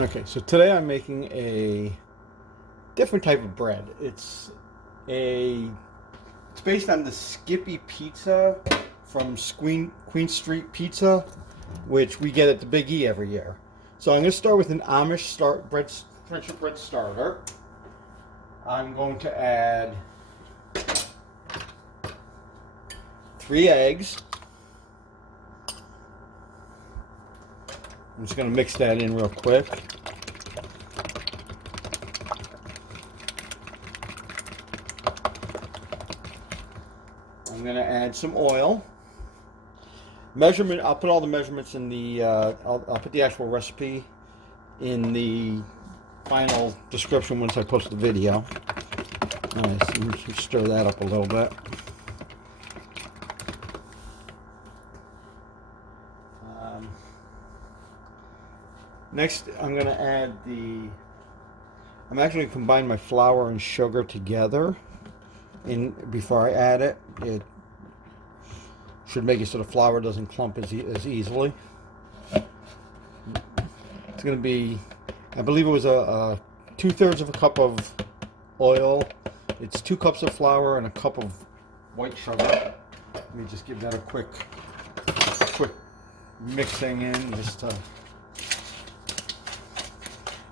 Okay, so today I'm making a different type of bread. It's based on the Skippy Pizza from Queen Street Pizza, which we get at the Big E every year. So I'm going to start with an Amish French bread starter. I'm going to add 3 eggs. I'm just going to mix that in real quick. I'm going to add some oil. Measurement, I'll put all the measurements in the, I'll put the actual recipe in the final description once I post the video. Alright, so you can stir that up a little bit. Next, I'm going to add I'm actually going to combine my flour and sugar together before I add it. It should make it so the flour doesn't clump as easily. It's going to be, I believe it was a 2/3 of a cup of oil. It's 2 cups of flour and a cup of white sugar. Let me just give that a quick mixing in just to.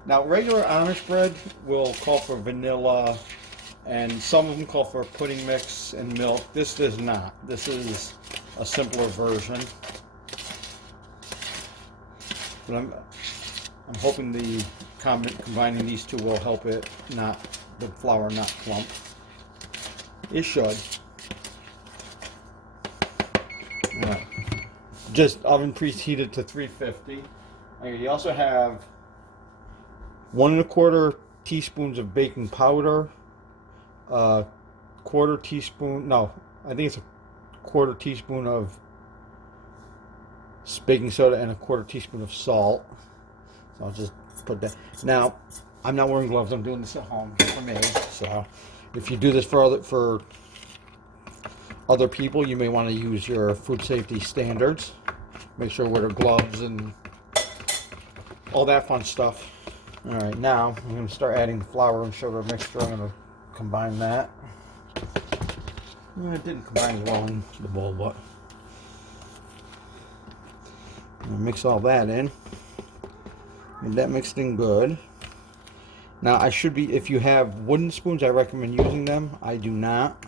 Now, regular Amish bread will call for vanilla, and some of them call for a pudding mix and milk. This does not. This is a simpler version. But I'm hoping combining these two will help the flour not clump. It should. Right. Just oven preheated to 350. You also have 1 1/4 teaspoons of baking powder, I think it's a 1/4 teaspoon of baking soda and a 1/4 teaspoon of salt. So I'll just put that. Now, I'm not wearing gloves. I'm doing this at home for me. So if you do this for other people, you may want to use your food safety standards. Make sure to wear gloves and all that fun stuff. Alright, now I'm going to start adding the flour and sugar mixture. I'm going to combine that. It didn't combine as well in the bowl, but I'm going to mix all that in. Get that mixed in good. Now, if you have wooden spoons, I recommend using them. I do not.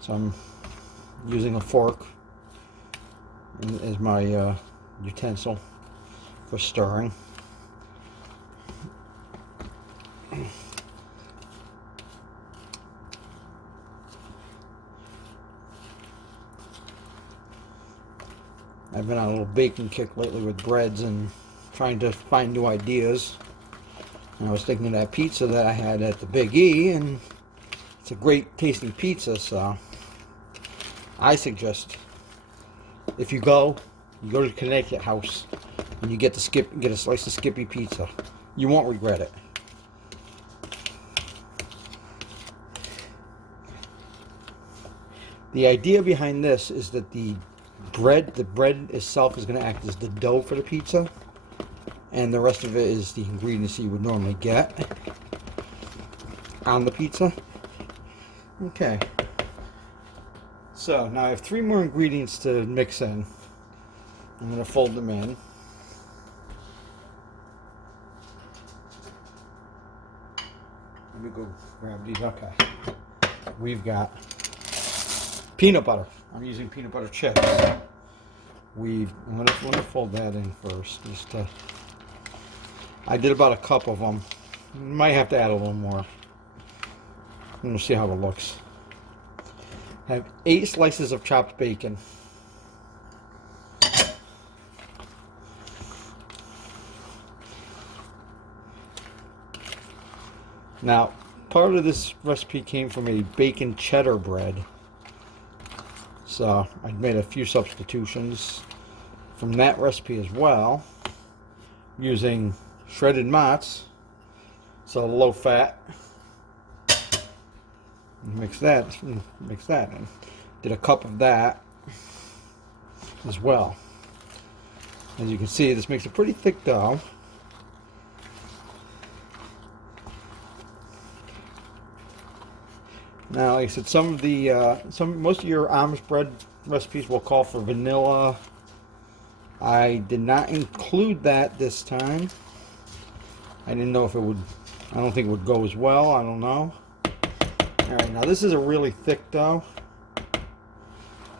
So I'm using a fork as my utensil for stirring. I've been on a little baking kick lately with breads and trying to find new ideas. And I was thinking of that pizza that I had at the Big E, and it's a great tasting pizza, so I suggest if you go to Connecticut House and you get a slice of Skippy Pizza. You won't regret it. The idea behind this is that the bread itself is going to act as the dough for the pizza, and the rest of it is the ingredients you would normally get on the pizza. Okay. So now I have 3 more ingredients to mix in. I'm going to fold them in. Let me go grab these. Okay. We've got peanut butter. I'm using peanut butter chips. I'm going to fold that in first. I did about a cup of them. Might have to add a little more. I'm going to see how it looks. I have 8 slices of chopped bacon. Now, part of this recipe came from a bacon cheddar bread. So I made a few substitutions from that recipe as well, using shredded mozz, so low fat. Mix that in. Did a cup of that as well. As you can see, this makes a pretty thick dough. Now, like I said, most of your Amish bread recipes will call for vanilla. I did not include that this time. I didn't know if it would. I don't think it would go as well. I don't know. All right, now this is a really thick dough,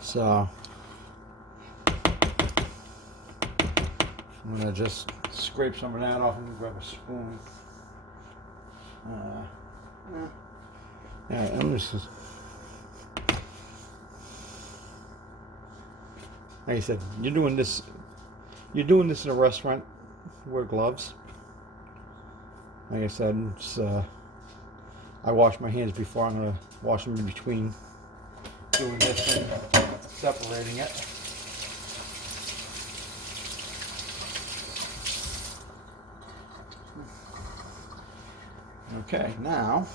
so I'm gonna just scrape some of that off and grab a spoon. All right, I'm just. Like I said, you're doing this. You're doing this in a restaurant. Wear gloves. Like I said, I wash my hands before. I'm gonna wash them in between doing this and separating it. Okay, now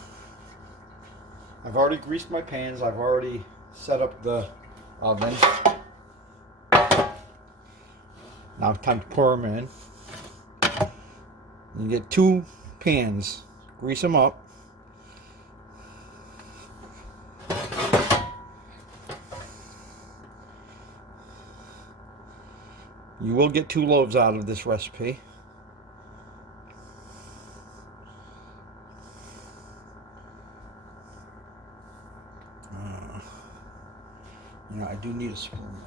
I've already greased my pans. I've already set up the oven. Now it's time to pour them in. You get 2 pans. Grease them up. You will get 2 loaves out of this recipe. I do need a spoon though.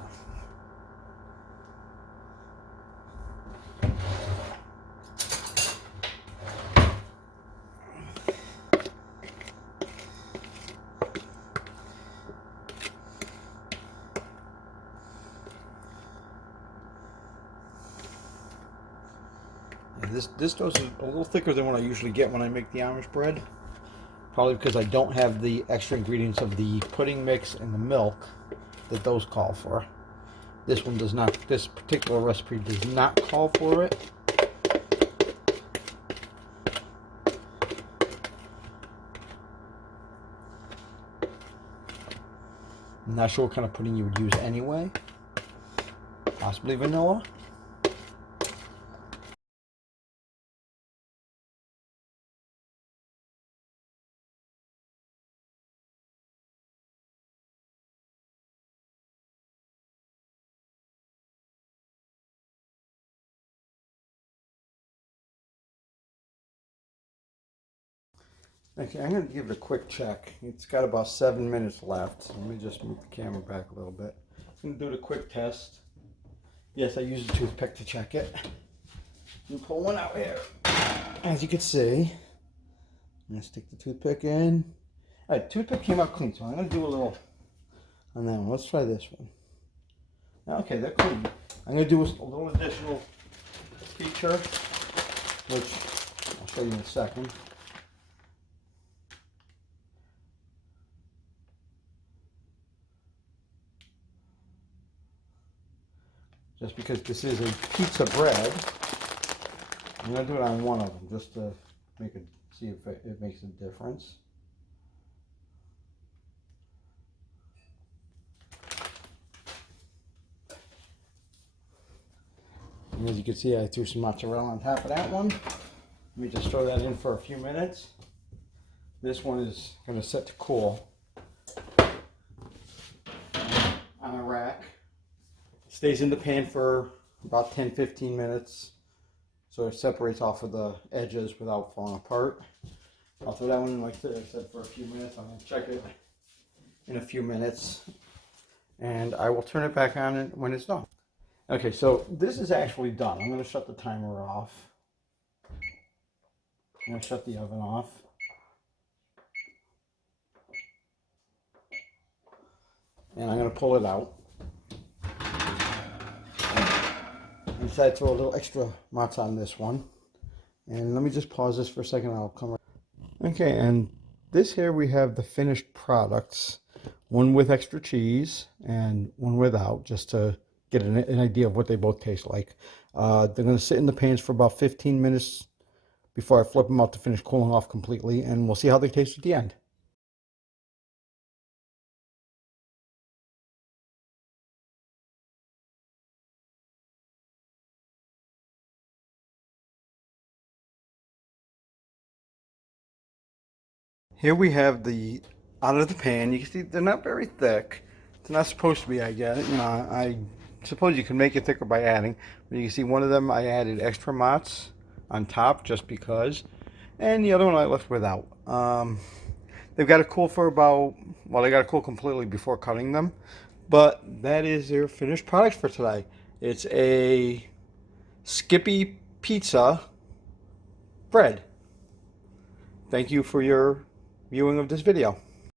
This dough is a little thicker than what I usually get when I make the Amish bread. Probably because I don't have the extra ingredients of the pudding mix and the milk that those call for. This one does not. This particular recipe does not call for it. I'm not sure what kind of pudding you would use anyway. Possibly vanilla. Okay, I'm going to give it a quick check. It's got about 7 minutes left. Let me just move the camera back a little bit. I'm going to do the quick test. Yes, I use a toothpick to check it. Let me pull one out here. As you can see, I'm going to stick the toothpick in. All right, toothpick came out clean, so I'm going to do a little on that one. Let's try this one. Okay, they're clean. I'm going to do a little additional feature, which I'll show you in a second. Just because this is a pizza bread, I'm going to do it on one of them just to make it, see if it makes a difference. And as you can see, I threw some mozzarella on top of that one. Let me just throw that in for a few minutes. This one is going to set to cool on a rack. It stays in the pan for about 10-15 minutes so it separates off of the edges without falling apart. I'll throw that one in, like I said, for a few minutes. I'm going to check it in a few minutes and I will turn it back on when it's done. Okay, so this is actually done. I'm going to shut the timer off. I'm going to shut the oven off. And I'm going to pull it out. I decided to throw a little extra mozz on this one. And let me just pause this for a second. I'll come right. Okay, and this here we have the finished products. One with extra cheese and one without, just to get an idea of what they both taste like. They're going to sit in the pans for about 15 minutes before I flip them out to finish cooling off completely. And we'll see how they taste at the end. Here we have the out of the pan. You can see they're not very thick. They're not supposed to be, I guess. You know, I suppose you can make it thicker by adding. But you can see one of them I added extra mozz on top just because. And the other one I left without. They've got to cool for about, well, they got to cool completely before cutting them. But that is their finished product for today. It's a Skippy Pizza bread. Thank you for your viewing of this video.